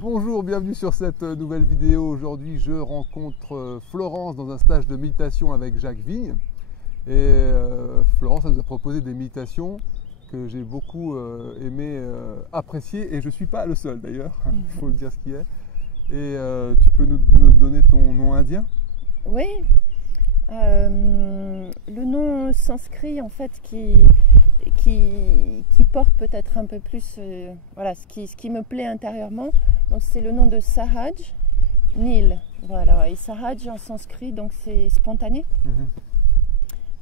Bonjour, bienvenue sur cette nouvelle vidéo. Aujourd'hui, je rencontre Florence dans un stage de méditation avec Jacques Vigne. Et Florence elle nous a proposé des méditations que j'ai beaucoup aimé apprécier. Et je ne suis pas le seul d'ailleurs, il faut le dire ce qui est. Et tu peux nous donner ton nom indien? Oui, le nom sanskrit en fait qui porte peut-être un peu plus voilà, ce qui me plaît intérieurement. Donc c'est le nom de Sahaj, Nil. Voilà. Et Sahaj en sanskrit, donc c'est spontané.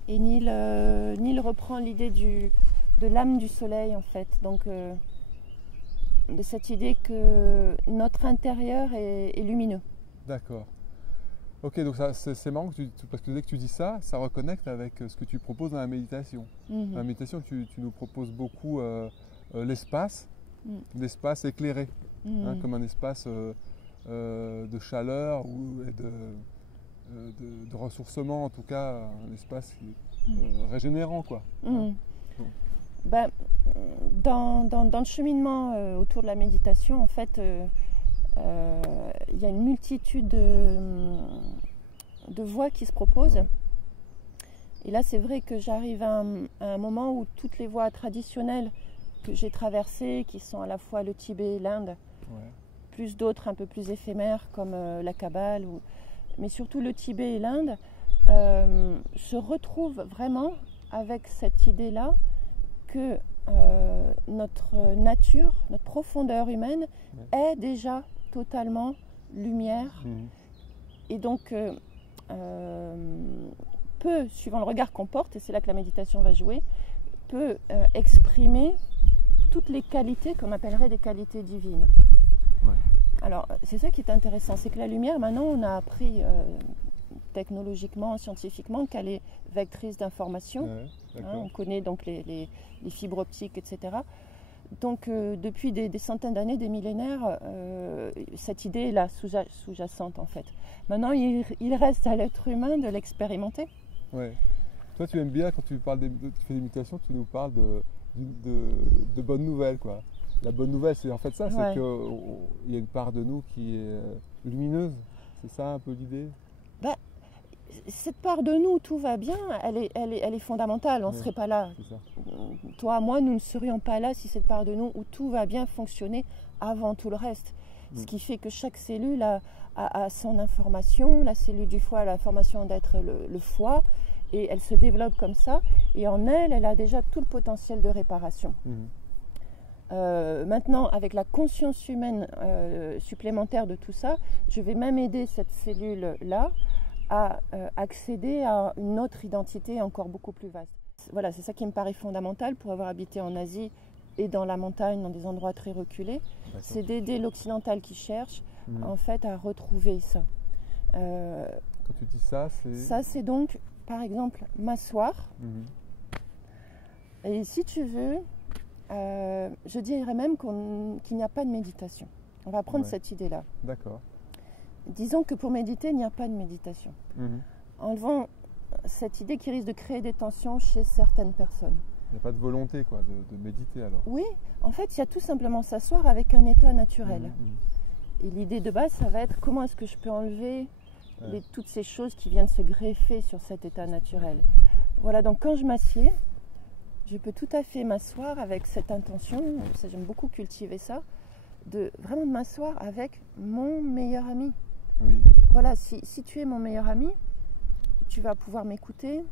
Et Nil reprend l'idée de l'âme du soleil en fait. Donc de cette idée que notre intérieur est lumineux. D'accord. Ok, donc c'est marrant parce que dès que tu dis ça, ça reconnecte avec ce que tu proposes dans la méditation. Dans la méditation, tu nous proposes beaucoup l'espace, l'espace éclairé, comme un espace de chaleur ou de ressourcement, en tout cas, un espace régénérant, quoi. Ben, dans le cheminement autour de la méditation, en fait, il y a une multitude de voies qui se proposent. Ouais. Et là, c'est vrai que j'arrive à un moment où toutes les voies traditionnelles que j'ai traversées, qui sont à la fois le Tibet et l'Inde, plus d'autres un peu plus éphémères comme la Kabbale, mais surtout le Tibet et l'Inde, se retrouvent vraiment avec cette idée-là que notre nature, notre profondeur humaine est déjà totalement lumière et donc peut, suivant le regard qu'on porte, et c'est là que la méditation va jouer, peut exprimer toutes les qualités qu'on appellerait des qualités divines. Alors c'est ça qui est intéressant, c'est que la lumière, maintenant on a appris technologiquement, scientifiquement qu'elle est vectrice d'information. On connaît donc les fibres optiques, etc. Donc depuis des centaines d'années, des millénaires, cette idée est là, sous-jacente en fait. Maintenant, il reste à l'être humain de l'expérimenter. Ouais. Toi, tu aimes bien quand tu fais des méditations, tu nous parles de bonnes nouvelles, quoi. La bonne nouvelle, c'est en fait ça, c'est qu'il y a une part de nous qui est lumineuse. C'est ça un peu l'idée? Cette part de nous, tout va bien, elle est fondamentale, on ne serait pas là. Toi, moi, nous ne serions pas là si cette part de nous où tout va bien fonctionnait avant tout le reste. Ce qui fait que chaque cellule a son information, la cellule du foie a l'information d'être le foie, et elle se développe comme ça, et en elle a déjà tout le potentiel de réparation. Maintenant, avec la conscience humaine supplémentaire de tout ça, je vais même aider cette cellule-là à accéder à une autre identité encore beaucoup plus vaste. Voilà, c'est ça qui me paraît fondamental pour avoir habité en Asie et dans la montagne, dans des endroits très reculés. C'est d'aider l'occidental qui cherche en fait à retrouver ça. Quand tu dis ça, c'est... Ça, c'est donc, par exemple, m'asseoir. Et si tu veux, je dirais même qu'il n'y a pas de méditation. On va prendre cette idée-là. D'accord. Disons que pour méditer, il n'y a pas de méditation. Enlevons cette idée qui risque de créer des tensions chez certaines personnes. Il n'y a pas de volonté quoi, de méditer alors? Oui, en fait, il y a tout simplement s'asseoir avec un état naturel. Et l'idée de base, ça va être comment est-ce que je peux enlever toutes ces choses qui viennent se greffer sur cet état naturel. Voilà, donc quand je m'assieds, je peux tout à fait m'asseoir avec cette intention, ça, j'aime beaucoup cultiver ça, de vraiment m'asseoir avec mon meilleur ami. Voilà, si tu es mon meilleur ami, tu vas pouvoir m'écouter.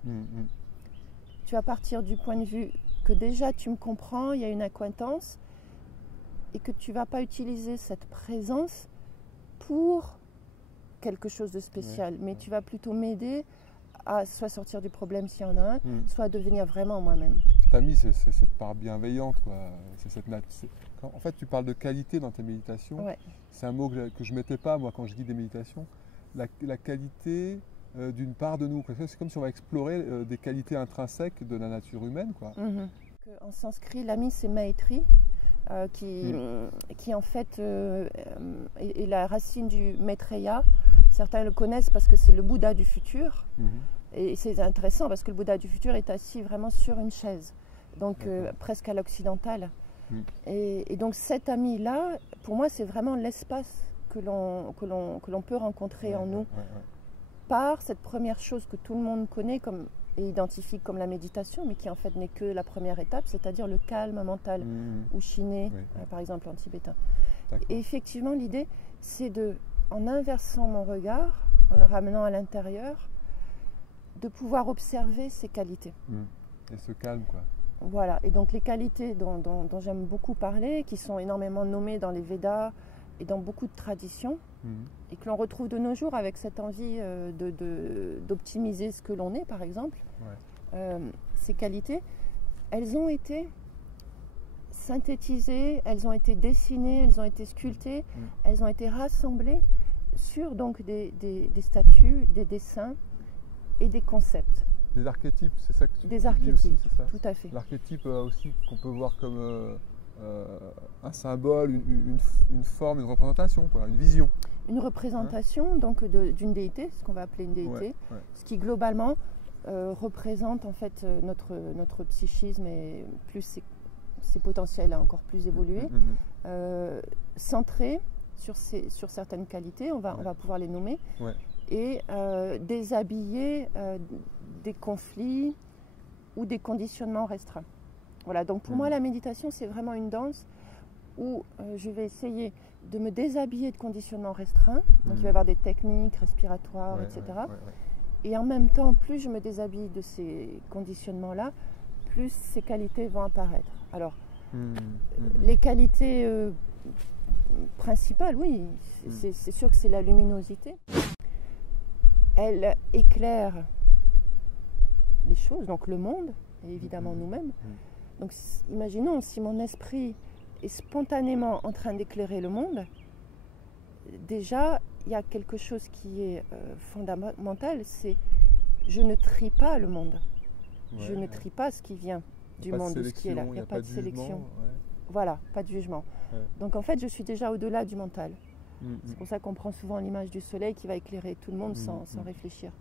Tu vas partir du point de vue que déjà tu me comprends, il y a une acquaintance, et que tu ne vas pas utiliser cette présence pour quelque chose de spécial, mais tu vas plutôt m'aider à soit sortir du problème s'il y en a un, soit devenir vraiment moi-même. Ta amie, c'est cette part bienveillante, quoi. En fait, tu parles de qualité dans tes méditations. C'est un mot que je ne mettais pas, moi, quand je dis des méditations. La qualité d'une part de nous. C'est comme si on va explorer des qualités intrinsèques de la nature humaine, quoi. En sanskrit, l'ami, c'est Maitri, qui en fait est la racine du Maitreya. Certains le connaissent parce que c'est le Bouddha du futur. Et c'est intéressant parce que le Bouddha du futur est assis vraiment sur une chaise, donc presque à l'occidentale. Et donc cet ami-là, pour moi, c'est vraiment l'espace que l'on peut rencontrer en nous par cette première chose que tout le monde connaît et identifie comme la méditation, mais qui en fait n'est que la première étape, c'est-à-dire le calme mental, ou shiné, par exemple en tibétain. Et effectivement, l'idée, c'est en inversant mon regard, en le ramenant à l'intérieur, de pouvoir observer ses qualités. Et ce calme, quoi. Voilà, et donc les qualités dont j'aime beaucoup parler, qui sont énormément nommées dans les Védas et dans beaucoup de traditions, et que l'on retrouve de nos jours avec cette envie d'optimiser ce que l'on est, par exemple. Ces qualités, elles ont été synthétisées, elles ont été dessinées, elles ont été sculptées, elles ont été rassemblées sur donc des statues, des dessins et des concepts. Des archétypes, c'est ça que tu dis aussi, c'est ça? Tout à fait. L'archétype aussi qu'on peut voir comme un symbole, une forme, une représentation, quoi, une vision. Une représentation donc d'une déité, ce qu'on va appeler une déité, ce qui globalement représente en fait notre psychisme et plus ses potentiels à encore plus évoluer, centré sur certaines qualités, on va pouvoir les nommer, et déshabiller des conflits ou des conditionnements restreints. Voilà, donc pour moi la méditation c'est vraiment une danse où je vais essayer de me déshabiller de conditionnements restreints, donc il va y avoir des techniques respiratoires, etc. Et en même temps, plus je me déshabille de ces conditionnements-là, plus ces qualités vont apparaître. Alors, les qualités principales, oui, c'est sûr que c'est la luminosité. Elle éclaire les choses, donc le monde, et évidemment nous-mêmes. Donc imaginons si mon esprit est spontanément en train d'éclairer le monde, déjà il y a quelque chose qui est fondamental, c'est je ne trie pas le monde, je ne trie pas ce qui vient du monde, de ce qui est là, il n'y a pas de sélection. Voilà, pas de jugement. Donc en fait je suis déjà au-delà du mental. C'est pour ça qu'on prend souvent l'image du soleil qui va éclairer tout le monde sans réfléchir.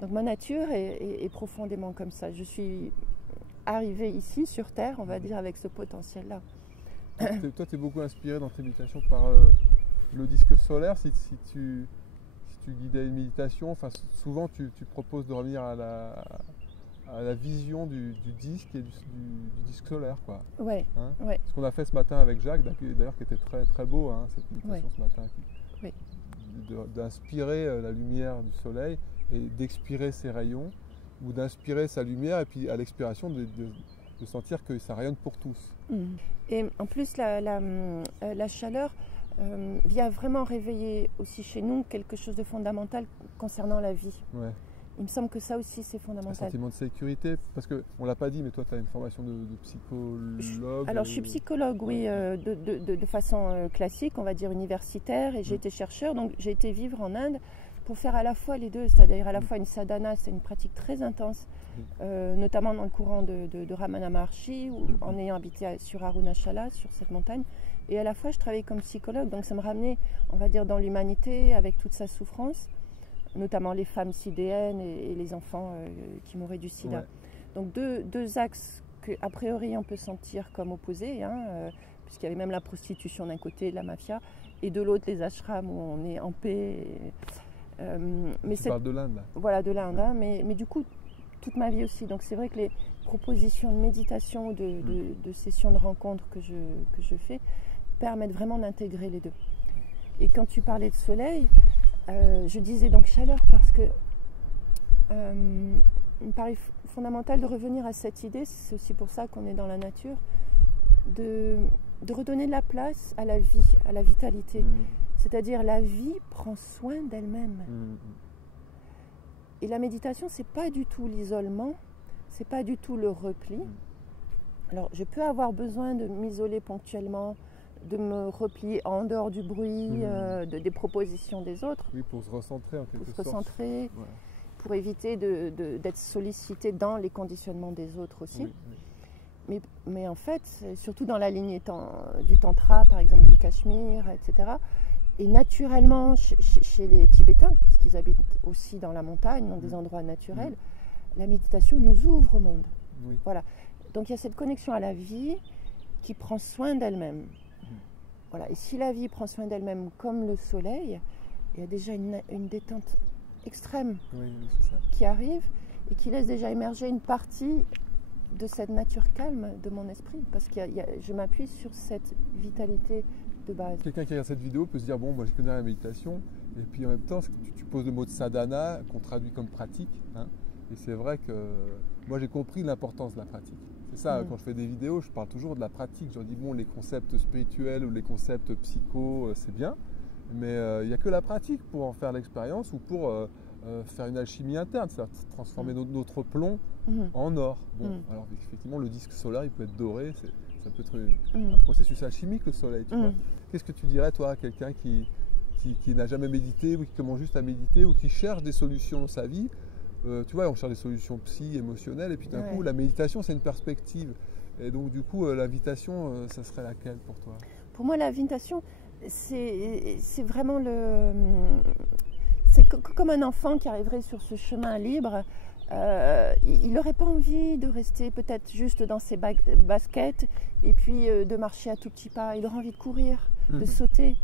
Donc ma nature est profondément comme ça. Je suis arrivée ici sur Terre, on va dire, avec ce potentiel-là. Toi, tu es beaucoup inspiré dans tes méditations par le disque solaire. Si tu guidais une méditation, souvent tu proposes de revenir à la vision du disque et du disque solaire, quoi. Ce qu'on a fait ce matin avec Jacques, d'ailleurs, qui était très très beau, cette méditation ce matin, d'inspirer la lumière du soleil et d'expirer ses rayons, ou d'inspirer sa lumière et puis à l'expiration de sentir que ça rayonne pour tous. Et en plus la chaleur vient vraiment réveiller aussi chez nous quelque chose de fondamental concernant la vie. Il me semble que ça aussi c'est fondamental. Un sentiment de sécurité, parce qu'on ne l'a pas dit, mais toi tu as une formation de psychologue. Alors je suis psychologue, oui, de façon classique, on va dire universitaire, et j'ai été chercheur, donc j'ai été vivre en Inde pour faire à la fois les deux, c'est-à-dire à la fois une sadhana, c'est une pratique très intense, notamment dans le courant de Ramana Maharshi, en ayant habité sur Arunachala, sur cette montagne, et à la fois je travaillais comme psychologue, donc ça me ramenait, on va dire, dans l'humanité avec toute sa souffrance, notamment les femmes sidéennes et les enfants qui mouraient du sida. Donc deux axes qu'a priori on peut sentir comme opposés, puisqu'il y avait même la prostitution d'un côté, la mafia, et de l'autre les ashrams où on est en paix. Tu parles de l'Inde, là. Voilà, de l'Inde, mais du coup, toute ma vie aussi. Donc c'est vrai que les propositions de méditation, de sessions de rencontres que je fais, permettent vraiment d'intégrer les deux. Et quand tu parlais de soleil, je disais donc chaleur parce que il me paraît fondamental de revenir à cette idée, c'est aussi pour ça qu'on est dans la nature, de redonner de la place à la vie, à la vitalité. C'est-à-dire la vie prend soin d'elle-même. Et la méditation, c'est pas du tout l'isolement, c'est pas du tout le repli. Alors je peux avoir besoin de m'isoler ponctuellement, de me replier en dehors du bruit, des propositions des autres. Oui, pour se recentrer en quelque sorte. Pour se recentrer, pour éviter d'être sollicité dans les conditionnements des autres aussi. Mais en fait, surtout dans la lignée du tantra, par exemple du Cachemire, etc., et naturellement, chez les Tibétains, parce qu'ils habitent aussi dans la montagne, dans des endroits naturels, la méditation nous ouvre au monde. Voilà. Donc il y a cette connexion à la vie qui prend soin d'elle-même. Voilà. Et si la vie prend soin d'elle-même comme le soleil, il y a déjà une détente extrême qui arrive et qui laisse déjà émerger une partie de cette nature calme de mon esprit, parce que je m'appuie sur cette vitalité de base. Quelqu'un qui regarde cette vidéo peut se dire, bon, moi je connais la méditation, et puis en même temps, tu poses le mot de sadhana, qu'on traduit comme pratique, hein, et c'est vrai que moi j'ai compris l'importance de la pratique. C'est ça, quand je fais des vidéos, je parle toujours de la pratique. Je dis, bon, les concepts spirituels ou les concepts psycho, c'est bien, mais il n'y a que la pratique pour en faire l'expérience ou pour faire une alchimie interne, c'est-à-dire transformer notre plomb en or. Bon, alors effectivement, le disque solaire, il peut être doré, ça peut être un processus alchimique, le soleil. Tu vois. Qu'est-ce que tu dirais, toi, à quelqu'un qui n'a jamais médité ou qui commence juste à méditer ou qui cherche des solutions dans sa vie? Tu vois, on cherche des solutions psy, émotionnelles, et puis d'un coup, la méditation, c'est une perspective. Et donc, du coup, l'invitation, ça serait laquelle pour toi? Pour moi, l'invitation, c'est vraiment c'est comme un enfant qui arriverait sur ce chemin libre. Il n'aurait pas envie de rester peut-être juste dans ses baskets et puis de marcher à tout petits pas. Il aurait envie de courir, de sauter.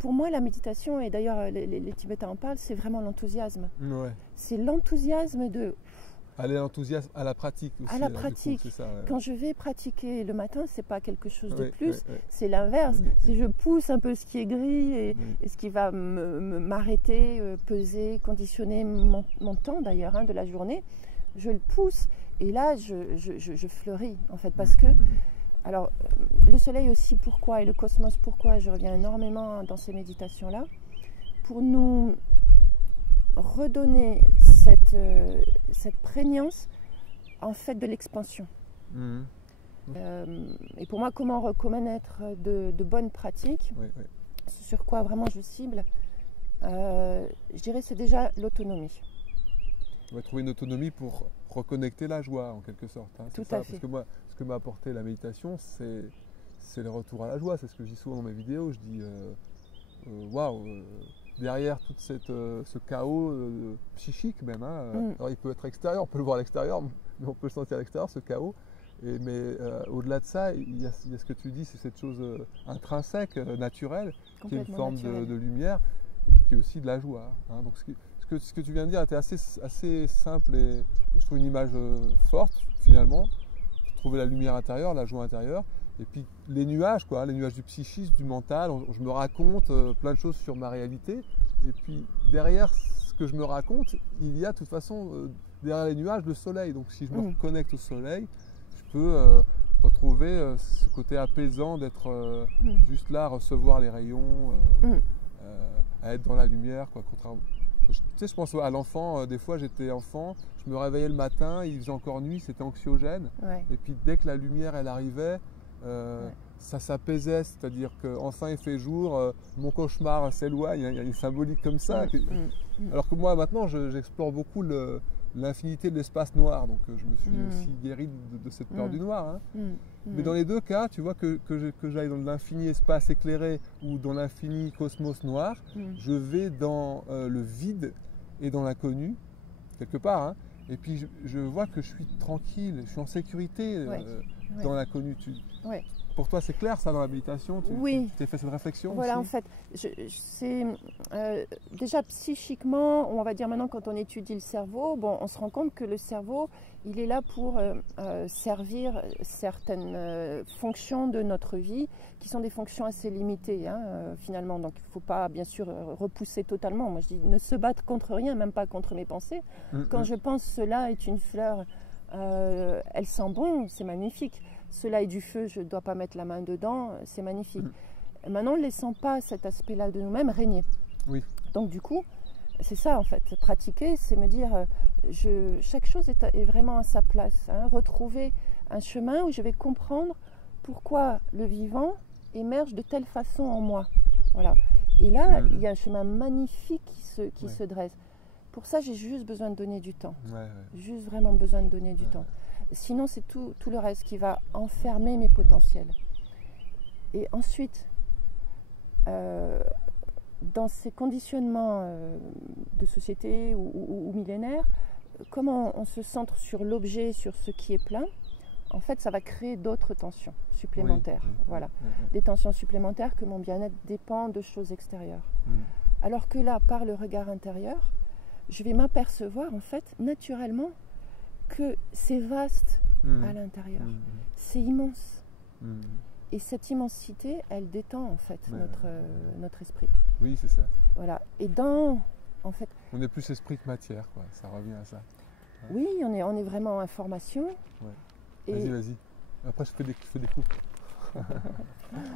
Pour moi, la méditation, et d'ailleurs les Tibétains en parlent, c'est vraiment l'enthousiasme. Ouais. C'est l'enthousiasme de... Aller à l'enthousiasme, à la pratique aussi. À la pratique. Coup, ça, Quand je vais pratiquer le matin, c'est pas quelque chose de plus, c'est l'inverse. Si je pousse un peu ce qui est gris et ce qui va m'arrêter, peser, conditionner mon temps d'ailleurs de la journée, je le pousse et là je fleuris en fait parce que alors le soleil aussi pourquoi et le cosmos pourquoi je reviens énormément dans ces méditations là pour nous redonner cette prégnance en fait de l'expansion. Et pour moi, comment reconnaître de bonnes pratiques, sur quoi vraiment je cible, je dirais c'est déjà l'autonomie. On va trouver une autonomie pour reconnecter la joie en quelque sorte. Hein. Tout ça, à fait. Parce que moi, ce que m'a apporté la méditation, c'est le retour à la joie. C'est ce que je dis souvent dans mes vidéos. Je dis, waouh, derrière tout ce chaos psychique même, hein, alors il peut être extérieur, on peut le voir à l'extérieur, mais on peut le sentir à l'extérieur, ce chaos. Mais au-delà de ça, il y a ce que tu dis, c'est cette chose intrinsèque, naturelle, qui est une forme de lumière, qui est aussi de la joie. Hein. Donc ce que tu viens de dire était assez simple et je trouve une image forte finalement. Trouver la lumière intérieure, la joie intérieure. Et puis les nuages, les nuages du psychisme, du mental, je me raconte plein de choses sur ma réalité. Et puis derrière ce que je me raconte, il y a de toute façon derrière les nuages le soleil. Donc si je me reconnecte au soleil, je peux retrouver ce côté apaisant d'être juste là, à recevoir les rayons, à être dans la lumière. Tu sais, je pense à l'enfant, des fois j'étais enfant, je me réveillais le matin, il faisait encore nuit, c'était anxiogène. Et puis dès que la lumière elle arrivait, ça s'apaisait, c'est-à-dire qu'enfin il fait jour, mon cauchemar s'éloigne, il y a une symbolique comme ça. Alors que moi maintenant j'explore beaucoup l'infinité de l'espace noir, donc je me suis aussi guéri de cette peur du noir. Hein. Mais dans les deux cas, tu vois, que j'aille dans l'infini espace éclairé ou dans l'infini cosmos noir, je vais dans le vide et dans l'inconnu, quelque part. Hein. Et puis je vois que je suis tranquille, je suis en sécurité dans l'inconnu. Pour toi, c'est clair ça dans la méditation? Tu t'es fait cette réflexion? Voilà, aussi en fait, c'est déjà psychiquement, on va dire maintenant quand on étudie le cerveau, on se rend compte que le cerveau, il est là pour servir certaines fonctions de notre vie qui sont des fonctions assez limitées finalement. Donc il ne faut pas bien sûr repousser totalement. Moi je dis ne se battre contre rien, même pas contre mes pensées. Quand je pense cela est une fleur, elle sent bon, c'est magnifique. Cela est du feu, je ne dois pas mettre la main dedans, c'est magnifique. Maintenant, ne laissons pas cet aspect-là de nous-mêmes régner. Donc du coup, c'est ça en fait, pratiquer, c'est me dire, chaque chose est vraiment à sa place. Hein. Retrouver un chemin où je vais comprendre pourquoi le vivant émerge de telle façon en moi. Voilà. Et là, il y a un chemin magnifique qui se dresse. Pour ça, j'ai juste besoin de donner du temps. Juste vraiment besoin de donner du temps. Sinon, c'est tout le reste qui va enfermer mes potentiels. Et ensuite, dans ces conditionnements de société ou millénaires, comment on se centre sur l'objet, sur ce qui est plein, en fait, ça va créer d'autres tensions supplémentaires. Oui. Voilà. Des tensions supplémentaires que mon bien-être dépend de choses extérieures. Alors que là, par le regard intérieur, je vais m'apercevoir, en fait, naturellement, que c'est vaste à l'intérieur. C'est immense. Et cette immensité, elle détend, en fait, notre esprit. Oui, c'est ça. Voilà. Et en fait... On est plus esprit que matière, quoi. Ça revient à ça. Ouais. Oui, on est vraiment en information. Ouais. Vas-y. Après, je fais des coupes.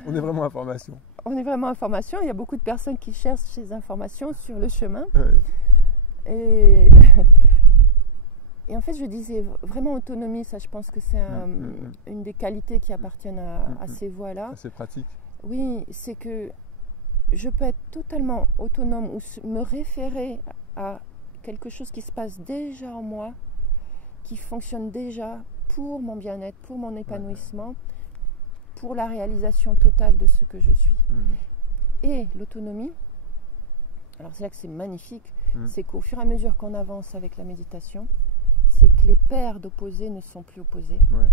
On est vraiment information. On est vraiment information. Il y a beaucoup de personnes qui cherchent ces informations sur le chemin. Ouais. Et en fait, je disais vraiment autonomie. Ça, je pense que c'est une des qualités qui appartiennent à ces voies-là. C'est pratique. Oui, c'est que je peux être totalement autonome ou me référer à quelque chose qui se passe déjà en moi, qui fonctionne déjà pour mon bien-être, pour mon épanouissement, pour la réalisation totale de ce que je suis. Et l'autonomie, alors c'est là que c'est magnifique, c'est qu'au fur et à mesure qu'on avance avec la méditation, c'est que les paires d'opposés ne sont plus opposés. Ouais.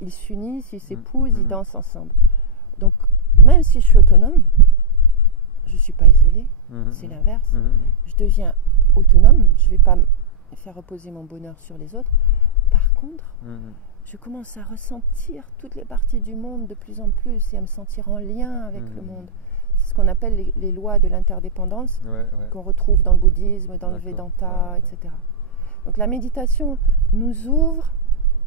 Ils s'unissent, ils s'épousent, ils dansent ensemble. Donc, même si je suis autonome, je ne suis pas isolée, c'est l'inverse. Je deviens autonome, je ne vais pas faire reposer mon bonheur sur les autres. Par contre, je commence à ressentir toutes les parties du monde de plus en plus et à me sentir en lien avec le monde. C'est ce qu'on appelle les lois de l'interdépendance qu'on retrouve dans le bouddhisme, dans le Vedanta, etc. Donc la méditation nous ouvre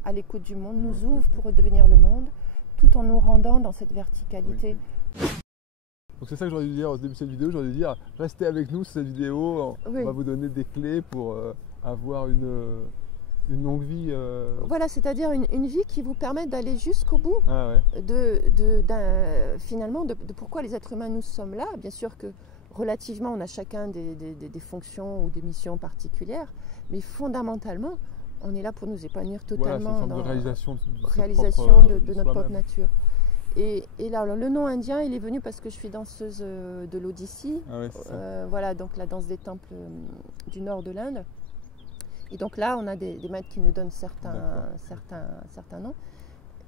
à l'écoute du monde, nous ouvre pour redevenir le monde, tout en nous rendant dans cette verticalité. Donc c'est ça que j'aurais dû dire au début de cette vidéo, j'aurais dû dire restez avec nous sur cette vidéo, on va vous donner des clés pour avoir une longue vie. Voilà, c'est-à-dire une vie qui vous permet d'aller jusqu'au bout finalement de pourquoi les êtres humains nous sommes là. Bien sûr que relativement on a chacun des fonctions ou des missions particulières, mais fondamentalement on est là pour nous épanouir totalement c'est une forme de réalisation de notre propre nature. Et là, alors, le nom indien, il est venu parce que je suis danseuse de l'Odyssée, voilà, donc la danse des temples du nord de l'Inde. Et donc là, on a des maîtres qui nous donnent certains noms.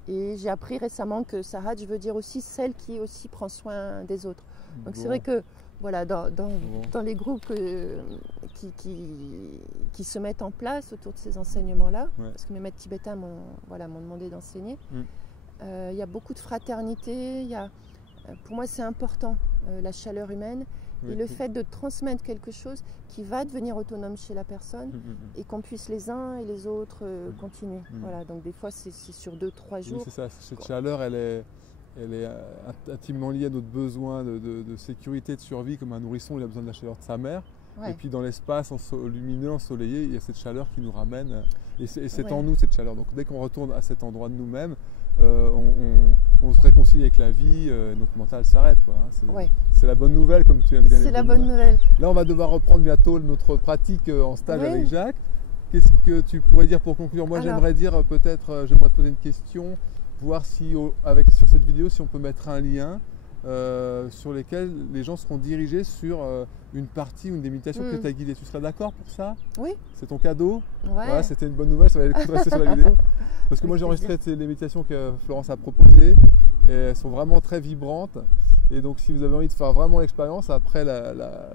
Et j'ai appris récemment que Sahaja veut dire aussi celle qui aussi prend soin des autres. Donc c'est vrai que voilà, dans les groupes qui se mettent en place autour de ces enseignements-là, parce que mes maîtres tibétains m'ont demandé d'enseigner, il y a beaucoup de fraternité, pour moi c'est important, la chaleur humaine, et le fait de transmettre quelque chose qui va devenir autonome chez la personne et qu'on puisse les uns et les autres continuer. Voilà, donc des fois c'est sur 2-3 jours. Oui, c'est ça, cette chaleur elle est intimement liée à notre besoin de sécurité, de survie, comme un nourrisson il a besoin de la chaleur de sa mère. Et puis dans l'espace lumineux, ensoleillé, il y a cette chaleur qui nous ramène, et c'est en nous cette chaleur. Donc dès qu'on retourne à cet endroit de nous-mêmes, on se réconcilie avec la vie, notre mental s'arrête. C'est la bonne nouvelle, comme tu aimes bien. C'est la bonne nouvelle. Là, on va devoir reprendre bientôt notre pratique en stage avec Jacques. Qu'est-ce que tu pourrais dire pour conclure? Moi, j'aimerais dire peut-être, j'aimerais te poser une question, voir si sur cette vidéo, si on peut mettre un lien sur lesquels les gens seront dirigés sur une partie ou une des méditations que tu as guidées. Tu serais d'accord pour ça? Oui. C'est ton cadeau? Ouais. C'était une bonne nouvelle, ça va rester sur la vidéo. Parce que moi j'ai enregistré les méditations que Florence a proposées et elles sont vraiment très vibrantes. Et donc si vous avez envie de faire vraiment l'expérience, après la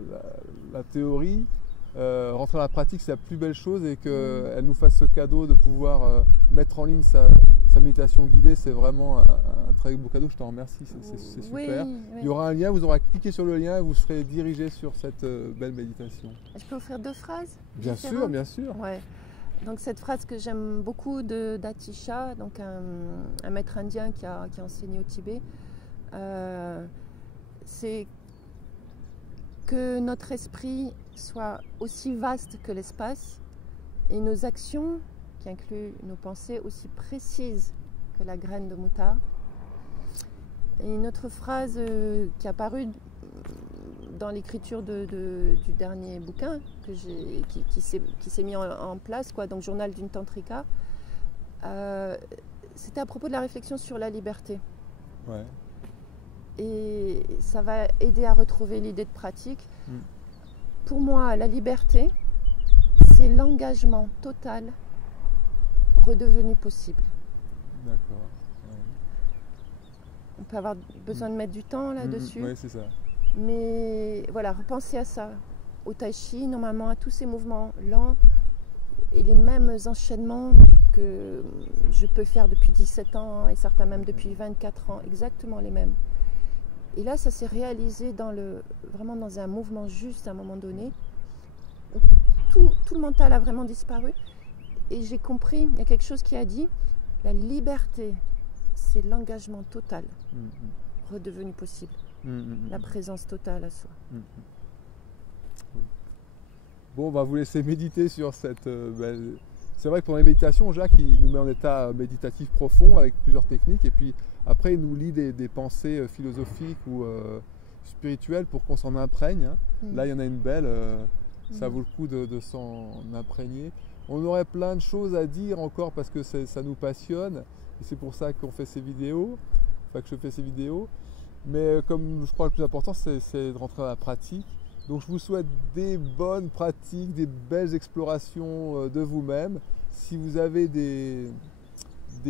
théorie, rentrer dans la pratique, c'est la plus belle chose, et qu'elle nous fasse ce cadeau de pouvoir mettre en ligne sa méditation guidée, c'est vraiment un très beau cadeau. Je t'en remercie, c'est super. Il y aura un lien, vous aurez cliqué sur le lien et vous serez dirigé sur cette belle méditation. Je peux offrir 2 phrases? Bien sûr, bien sûr. Ouais. Donc cette phrase que j'aime beaucoup d'Atisha, donc un maître indien qui a enseigné au Tibet, c'est que notre esprit soit aussi vaste que l'espace et nos actions, qui incluent nos pensées, aussi précises que la graine de moutarde. Et une autre phrase qui est apparue dans l'écriture du dernier bouquin qui s'est mis en place, donc Journal d'une tantrika, c'était à propos de la réflexion sur la liberté. Ouais. Et ça va aider à retrouver l'idée de pratique. Pour moi, la liberté, c'est l'engagement total redevenu possible. D'accord. Ouais. On peut avoir besoin de mettre du temps là-dessus. Oui, c'est ça. Mais voilà, repensez à ça. Au tai chi, normalement, à tous ces mouvements lents et les mêmes enchaînements que je peux faire depuis 17 ans et certains même depuis 24 ans, exactement les mêmes. Et là, ça s'est réalisé vraiment dans un mouvement juste à un moment donné. Tout le mental a vraiment disparu. Et j'ai compris, il y a quelque chose qui a dit, la liberté, c'est l'engagement total redevenu possible. La présence totale à soi. Bon, on va vous laisser méditer sur cette... c'est vrai que pendant les méditations, Jacques, il nous met en état méditatif profond avec plusieurs techniques. Et puis après, il nous lit des pensées philosophiques ou spirituelles pour qu'on s'en imprègne. Hein. Là, il y en a une belle. Ça vaut le coup de s'en imprégner. On aurait plein de choses à dire encore parce que ça nous passionne. Et c'est pour ça qu'on fait ces vidéos. Enfin, que je fais ces vidéos. Mais comme je crois que le plus important, c'est de rentrer dans la pratique. Donc je vous souhaite des bonnes pratiques, des belles explorations de vous-même. Si vous avez des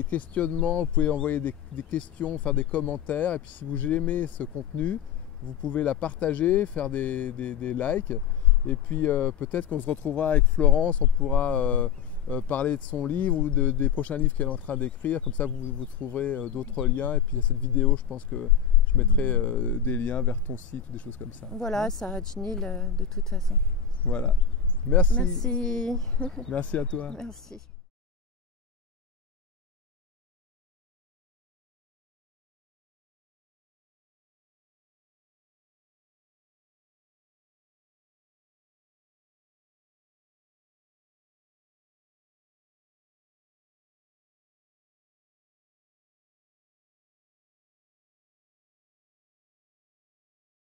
questionnements, vous pouvez envoyer des questions, faire des commentaires. Et puis si vous aimez ce contenu, vous pouvez la partager, faire des likes. Et puis peut-être qu'on se retrouvera avec Florence, on pourra parler de son livre ou des prochains livres qu'elle est en train d'écrire. Comme ça, vous trouverez d'autres liens. Et puis à cette vidéo, je pense que je mettrai des liens vers ton site ou des choses comme ça. Voilà, Sarah Chenil de toute façon. Voilà. Merci. Merci. Merci à toi. Merci.